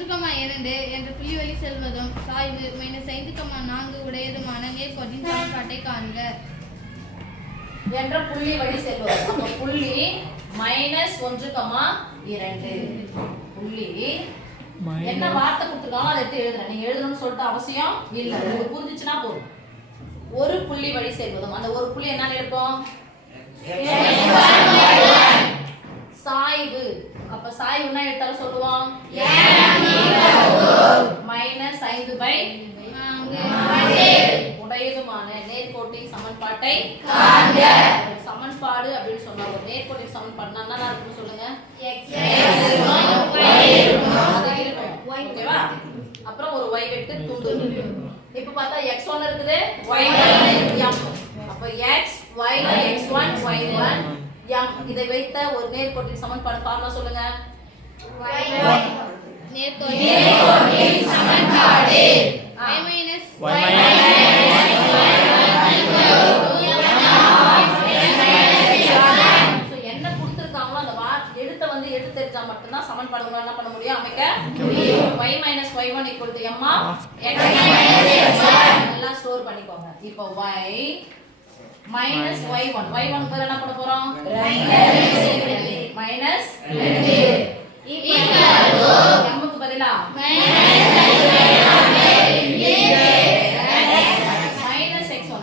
1,2 என்ற புள்ளி வழி செல்வதும் சாய்வு -5,4 உடையதுமான நேர்கோட்டின் சமன்பாட்டை காண்க என்ற புள்ளி வழி செல்வதும். அப்ப புள்ளி -1,2 புள்ளி என்ன வார்த்தை கொடுத்துருக்காங்களோ அதை எடுத்து எழுதுறேன். நீங்க எழுதணும்னு சொல்லிட்டு அவசியம் இல்லை, உங்களுக்கு புரிஞ்சிச்சுன்னா போதும். ஒரு புள்ளி வழி செல்வதும், அந்த ஒரு புள்ளி என்ன எடுப்போம்? சாய்வு. அப்ப சாய்வுன்னா எடுத்தாலும் சொல்லுவோம் -5/4 உடையதுமான நேர்கோட்டின் சமன்பாட்டை சமன்பாடு அப்படின்னு சொன்னா ஒரு நேர்கோட்டின் சமன்பாடுனா என்ன இருக்குன்னு சொல்லுங்க. ஓகேவா? அப்புறம் ஒரு y வெட்டு துண்டு. இப்போ பார்த்தா x1 இருக்குது, y1 m. அப்ப x y x1 y1 m இதை வைத்த ஒரு நேர்கோட்டின் சமன்பாடு ஃபார்முலா சொல்லுங்க. நேர்கோட்டின் சமன்பாடு என்ன கொடுத்திருக்காங்களோ அந்த எழுத்தை வந்து எடுத்து தெரிஞ்சா மட்டும்தான் சமன்பாடு உங்களால என்ன பண்ண முடியும், அமைக்க முடியும். y - y1 = m of x எல்லாம் ஸ்டோர் பண்ணிக்கோங்க. இப்போ y - y1 க்கு என்ன பண்ண போறோம்? -2 m க்கு பதிலா -x1.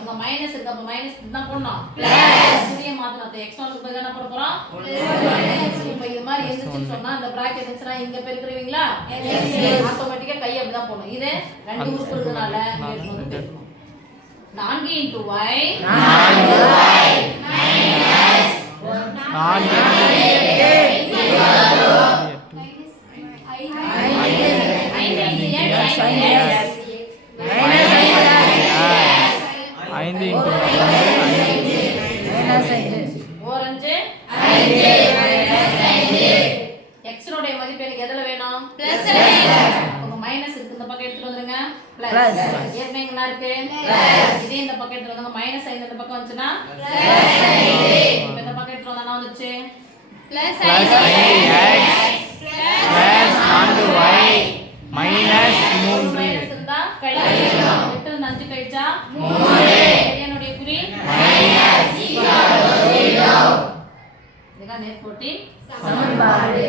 இந்த மைனஸ் இருக்கு, அப்ப மைனஸ் தான் போடணும். புதிய மாத்தணும். x1 க்கு பதிலா என்ன பண்ண போறோம்? இப்போ இது மாதிரி இருந்துச்சுன்னு சொன்னா அந்த பிராக்கெட் இருந்துச்சுனா இங்க பெருக்குறீங்களா? ஆட்டோமேட்டிக்கா கை அப்படி தான் போடணும். இது ரெண்டு உறுப்பு இருக்கனால எடுத்து வந்து பெருக்கணும். 4 × y 5 x னுடைய மதிப்பு எனக்கு எதுல வேணும்? பிளஸ். அப்ப மைனஸ் இருக்கு, இந்த பக்கம் எடுத்து வந்துருங்க. பிளஸ். ஏற்கனவே என்ன இருக்கு? பிளஸ். இதே இந்த பக்கம் எடுத்து வந்தாங்க. -5 இந்த பக்கம் வந்துச்சுனா பிளஸ் 5. இப்போ இந்த பக்கம் எடுத்து வந்தா வந்துச்சு பிளஸ் 5x பிளஸ் 4y -3 இருந்தா கழிக்கணும். 8 ல 5 கழிச்சா 3. என்னுடைய குறி -0. இதுதான் நேர்கோட்டின் சமன்பாடு.